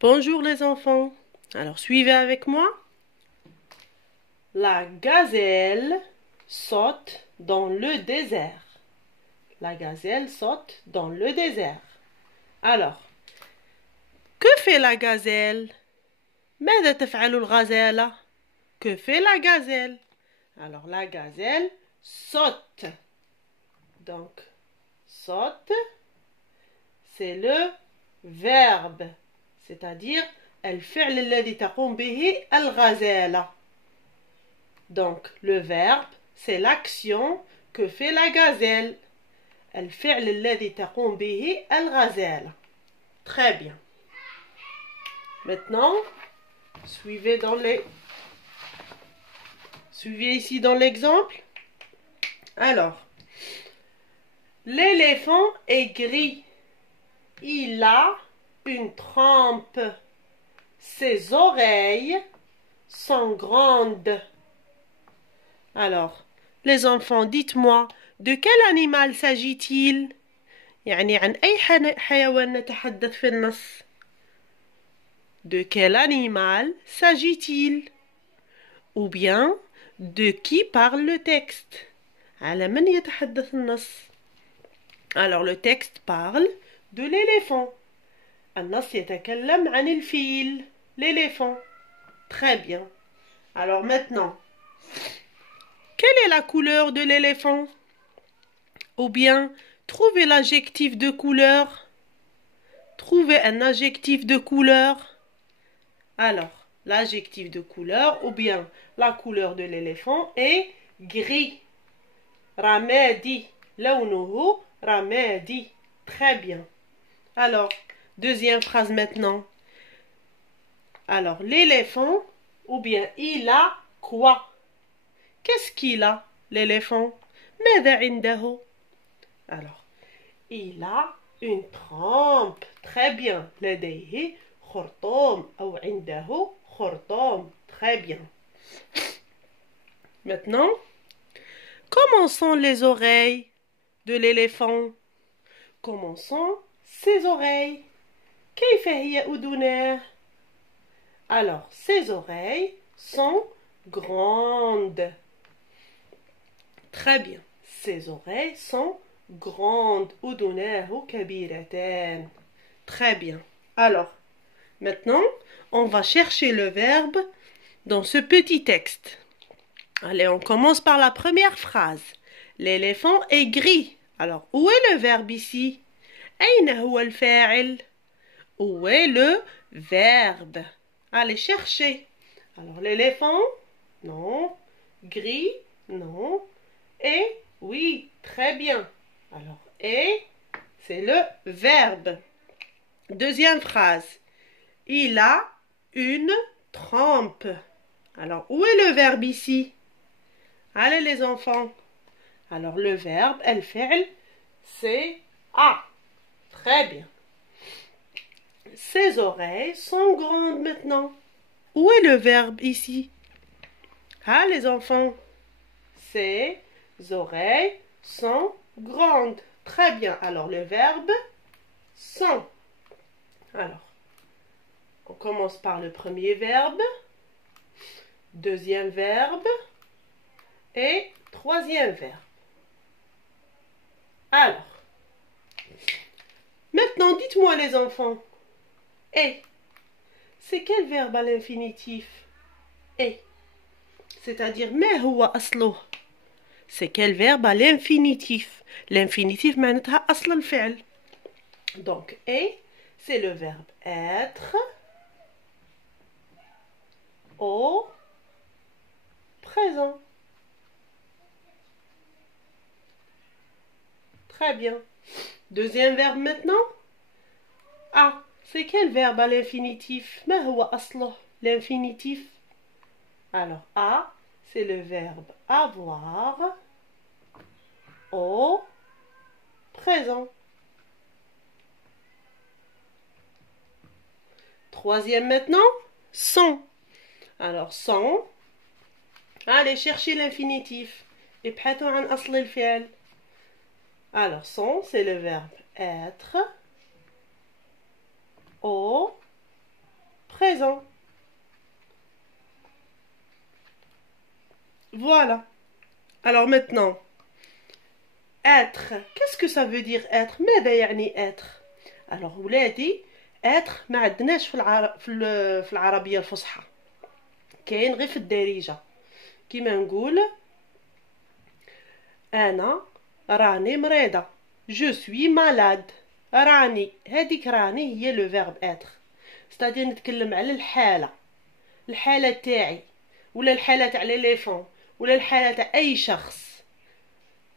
Bonjour les enfants. Alors suivez avec moi. La gazelle saute dans le désert. La gazelle saute dans le désert. Alors, que fait la gazelle? ماذا تفعل الغزالة? Que fait la gazelle? Alors la gazelle saute. Donc, saute, c'est le verbe. C'est-à-dire الفعل الذي تقوم به الغزالة. Donc, le verbe, c'est l'action que fait la gazelle. الفعل الذي تقوم به الغزالة. Très bien. Maintenant, suivez ici dans l'exemple. Alors, l'éléphant est gris. Il a une trempe. Ses oreilles sont grandes. Alors, les enfants, dites-moi, de quel animal s'agit-il? يعني عن أي حيوان نتحدث في النص؟ De quel animal s'agit-il? Ou bien, de qui parle le texte? على من يتحدث النص? Alors, le texte parle de l'éléphant. النص يتكلم عن الفيل, l'éléphant. Très bien. Alors maintenant, quelle est la couleur de l'éléphant? Ou bien, trouvez l'adjectif de couleur. Trouvez un adjectif de couleur. Alors, l'adjectif de couleur ou bien la couleur de l'éléphant est gris. رمادي. لونه رمادي. Très bien. Alors, deuxième phrase maintenant. Alors, l'éléphant ou bien il a quoi? Qu'est-ce qu'il a, l'éléphant? ماذا عنده? Alors, il a une trempe. Très bien. لديه خرطوم أو عنده خرطوم. Très bien. Maintenant, comment sont les oreilles de l'éléphant? Comment sont ses oreilles? كيف هي أذناه? Alors, ses oreilles sont grandes. Très bien. Ses oreilles sont grandes. أذناه كبيرتان. Très bien. Alors, maintenant, on va chercher le verbe dans ce petit texte. Allez, on commence par la première phrase. L'éléphant est gris. Alors, où est le verbe ici? أين هو الفاعل? Où est le verbe? Allez, chercher. Alors, l'éléphant? Non. Gris? Non. Et? Oui, très bien. Alors, et, c'est le verbe. Deuxième phrase. Il a une trempe. Alors, où est le verbe ici? Allez, les enfants. Alors, le verbe, الفعل, c'est a. Très bien. Ses oreilles sont grandes maintenant. Où est le verbe ici? Ah, les enfants. Ses oreilles sont grandes. Très bien. Alors, le verbe sont. Alors, on commence par le premier verbe, deuxième verbe et troisième verbe. Alors, maintenant, dites-moi les enfants. Et, c'est quel verbe à l'infinitif? Et, c'est-à-dire ما هو أصله? C'est quel verbe à l'infinitif? L'infinitif معناتها أصل الفعل. Donc, et, c'est le verbe être au présent. Très bien. Deuxième verbe maintenant. Ah, c'est quel verbe à l'infinitif? ما هو أصله? L'infinitif. Alors, a, c'est le verbe avoir au présent. Troisième maintenant, sont. Alors, sont. Allez, chercher l'infinitif. ابحثوا عن أصل الفعل. Alors, sont, c'est le verbe être au présent. Voilà. Alors maintenant, être. Qu'est-ce que ça veut dire être? ماذا يعني être? Alors ولادي être ما عندناش في العربية الفصحى. كاين غير في الدارجة. كيما نقول أنا راني مريضة. Je suis malade. راني هذيك راني هي لو فيرب être. c'est-à-dire نتكلم على الحالة تاعي ولا الحالة تاع ليليفون ولا الحالة تاع أي شخص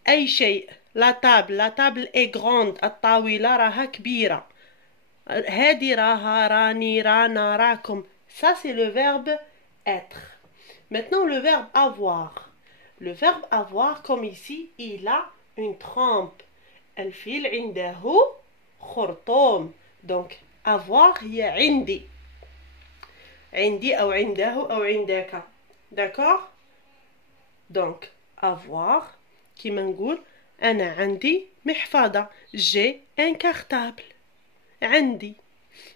أي شيء. لا تابل اي غروند. الطاولة راها كبيرة. هادي راها راني رانا راكم. ça c'est le verbe être. Maintenant le verbe avoir. Le verbe avoir comme ici il a une trompe. الفيل عنده خرطوم. donc avoir هي عندي أو عنده أو عندك. d'accord. donc avoir كيما نقول أنا عندي محفظة. j'ai un cartable. عندي.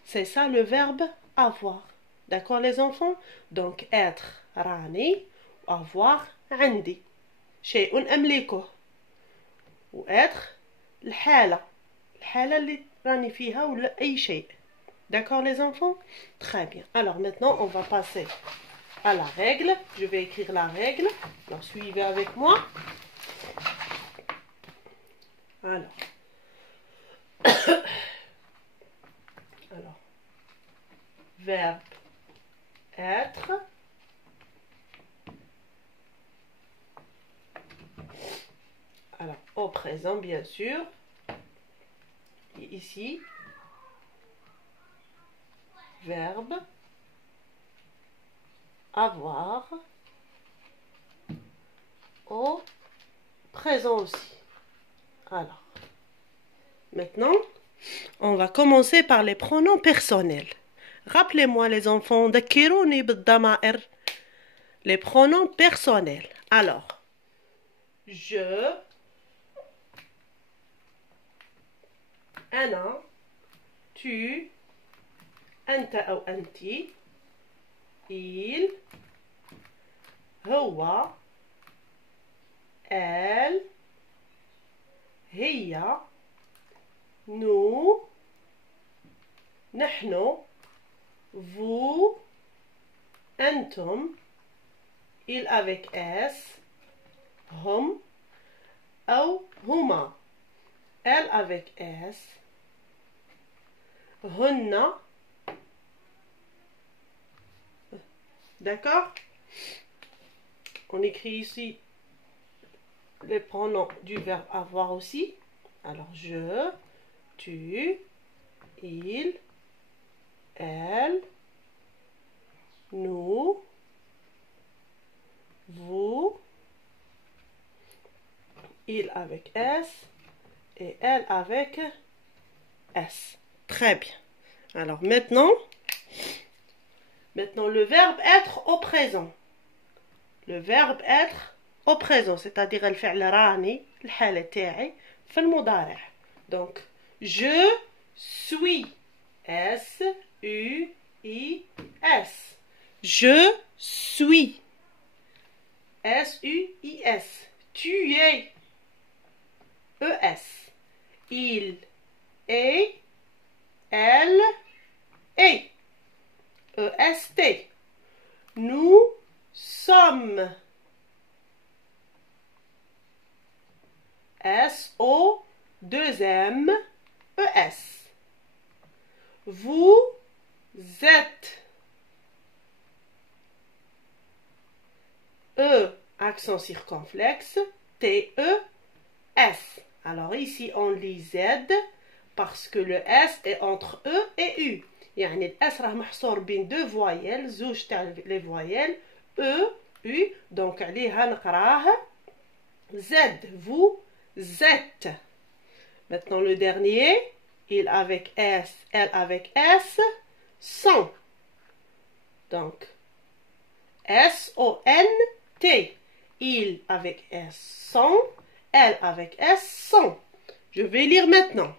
c'est ça le verbe avoir. d'accord les enfants. donc être راني avoir عندي شيء أملكه. وêtre الحالة اللي راني فيها ولا أي شيء. d'accord les enfants. très bien. alors maintenant on va passer à la règle. je vais écrire la règle. alors suivez avec moi. alors verbe être. alors au présent bien sûr. et ici verbe avoir au présent aussi. alors maintenant on va commencer par les pronoms personnels. rappelez-moi les enfants ذكروني بالضمائر. les pronoms personnels. alors je, أنا, tu, أنت أو أنتِ, il, هو, elle, هي, nous, نحن, vous, أنتم, il avec S, هم أو هما, elle avec S, هن. d'accord. on écrit ici les pronoms du verbe avoir aussi. alors je, tu, il, elle, nous, vous, il avec S et elle avec S. très bien. alors maintenant le verbe être au présent. le verbe être au présent c'est-à-dire الفعل راني الحالة تاعي في المضارع. donc je suis. S U I S. je suis. S U I S. tu es. E S. il est. Elle est. E S T. nous sommes. S O 2 M E S. vous êtes. E accent circonflexe. T E S. alors ici on lit Z parce que le S est entre E et U. يعني الأس راه محصور بين دو فوايل زوج تاع لي فوايل E U. donc عليها نقراه Z. vous êtes. maintenant le dernier il avec S, elle avec S, sont. donc S O N T. il avec S sont, elle avec S sont. je vais lire maintenant.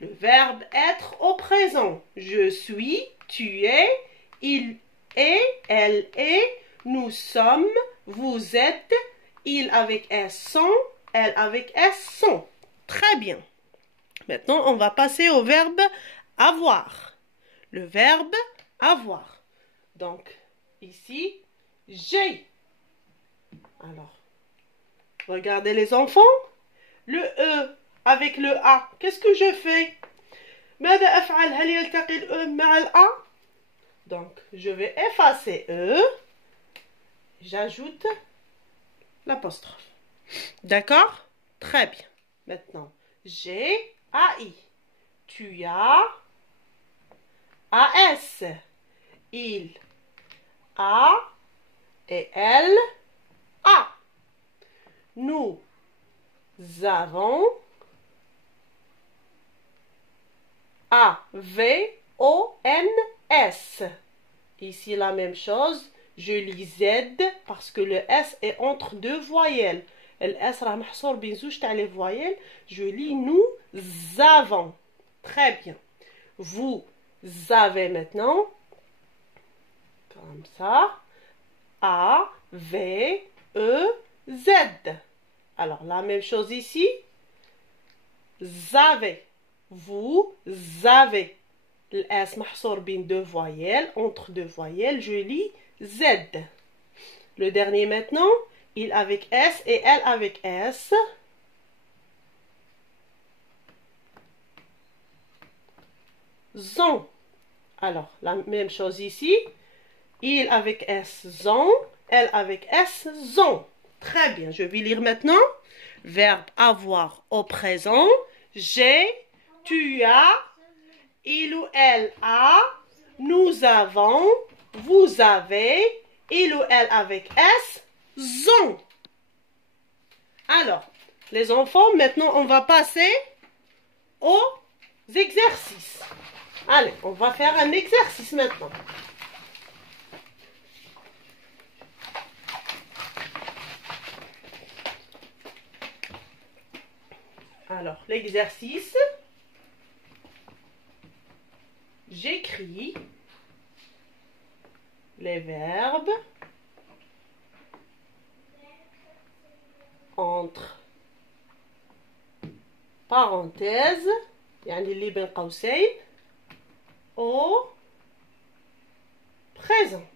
le verbe être au présent. je suis, tu es, Il est, elle est, nous sommes, vous êtes, il avec S sont, elle avec S sont. Très bien. Maintenant, on va passer au verbe avoir. Le verbe avoir. Donc, ici, j'ai. Alors, regardez les enfants. Le E avec le A, qu'est-ce que je fais? ماذا أفعل؟ هل يلتقي ال E مع ال A? Donc, je vais effacer E. J'ajoute l'apostrophe. D'accord? Très bien. Maintenant, j'ai AI. Tu as AS. Il a et elle a. Nous avons AVONS. Ici la même chose. Je lis Z parce que le S est entre deux voyelles. Le S راه محصور بين زوج تاع les voyelles. Je lis nous avons. Très bien. Vous avez maintenant comme ça A V E Z. Alors la même chose ici. Avez. Vous avez. Le S محصور بين deux voyelles. Entre deux voyelles, je lis Z. Le dernier maintenant, il avec S et elle avec S. Zon. Alors, la même chose ici. Il avec S, zon. Elle avec S, zon. Très bien, je vais lire maintenant. Verbe avoir au présent. J'ai, tu as, il ou elle a, nous avons, vous avez, il ou elle avec S, zon. Alors, les enfants, maintenant on va passer aux exercices. Allez, on va faire un exercice maintenant. Alors, l'exercice, j'écris les verbes entre parenthèses, يعني اللي بين قوسين, au présent.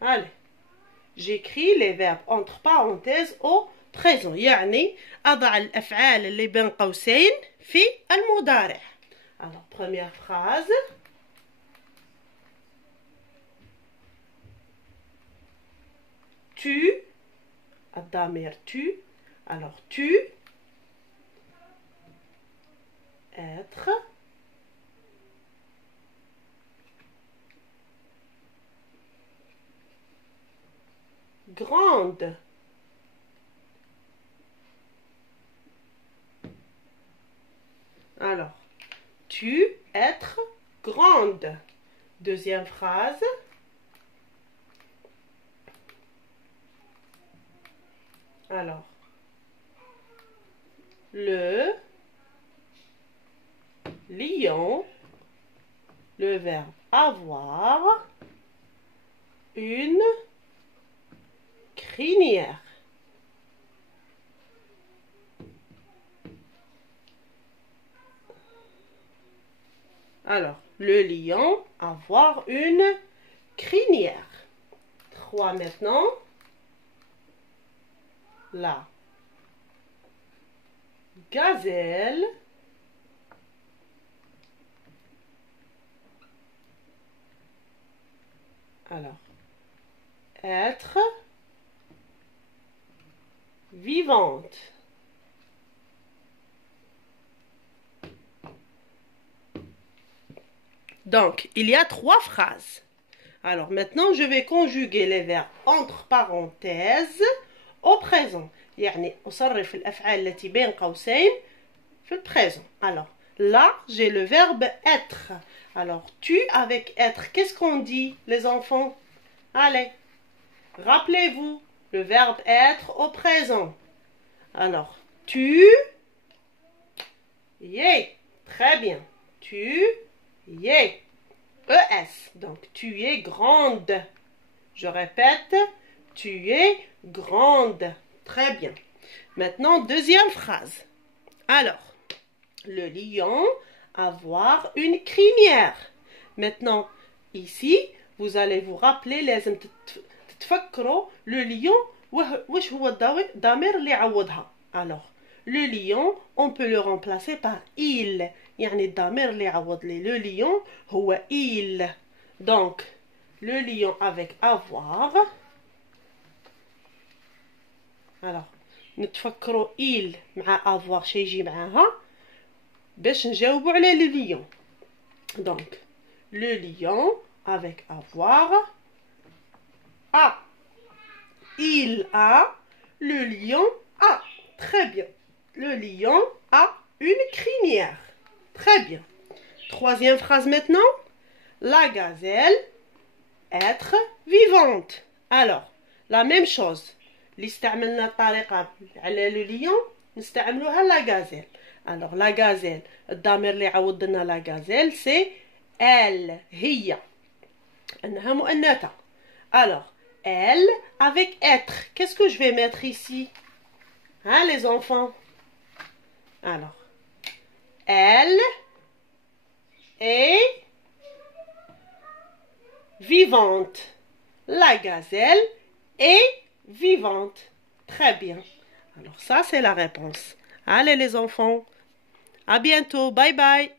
Allez, j'écris les verbes entre parenthèses au présent. يعني أضع الأفعال اللي بين قوسين في المضارع. Alors, première phrase. Tu, الضمير tu. Alors, tu, être, grande, alors, tu, être, grande. Deuxième phrase. Alors, le lion, le verbe avoir, une crinière. Alors, le lion, avoir une crinière. 3 maintenant. La gazelle, alors, être vivante. Donc, il y a 3 phrases. Alors, maintenant, je vais conjuguer les verbes entre parenthèses au présent. يعني أصرف الأفعال التي بين قوسين في le présent. Alors, là, j'ai le verbe être. Alors, tu avec être, qu'est-ce qu'on dit, les enfants? Allez, rappelez-vous, le verbe être au présent. Alors, tu, yeah, Très bien. Tu es. ES. Donc, tu es grande. Je répète, tu es grande. Très bien. Maintenant, deuxième phrase. Alors, le lion avoir une crinière. Maintenant, ici, vous allez vous rappeler لازم تتفكروا le lion واش هو الضمير اللي عوضها. Alors, le lion, on peut le remplacer par il. يعني الضمير اللي عوض لي le lion هو il. Donc, le lion avec avoir. Alors, نتفكروا il مع avoir شي يجي معاها باش نجاوبوا على le lion. Donc, le lion avec avoir a. Il a. Le lion a. Très bien. Le lion a une crinière. Très bien. Troisième phrase maintenant. La gazelle être vivante. Alors, la même chose. اللي استعملنا الطريقة على le lion نستعملوها la gazelle. Alors, la gazelle, الضمير اللي عوض لنا la gazelle, c'est elle, هي. أنها مؤنثة. Alors, elle avec être. Qu'est-ce que je vais mettre ici? Hein, les enfants? Alors, elle est vivante. La gazelle est vivante. Très bien. Alors, ça, c'est la réponse. Allez, les enfants. À bientôt. Bye bye.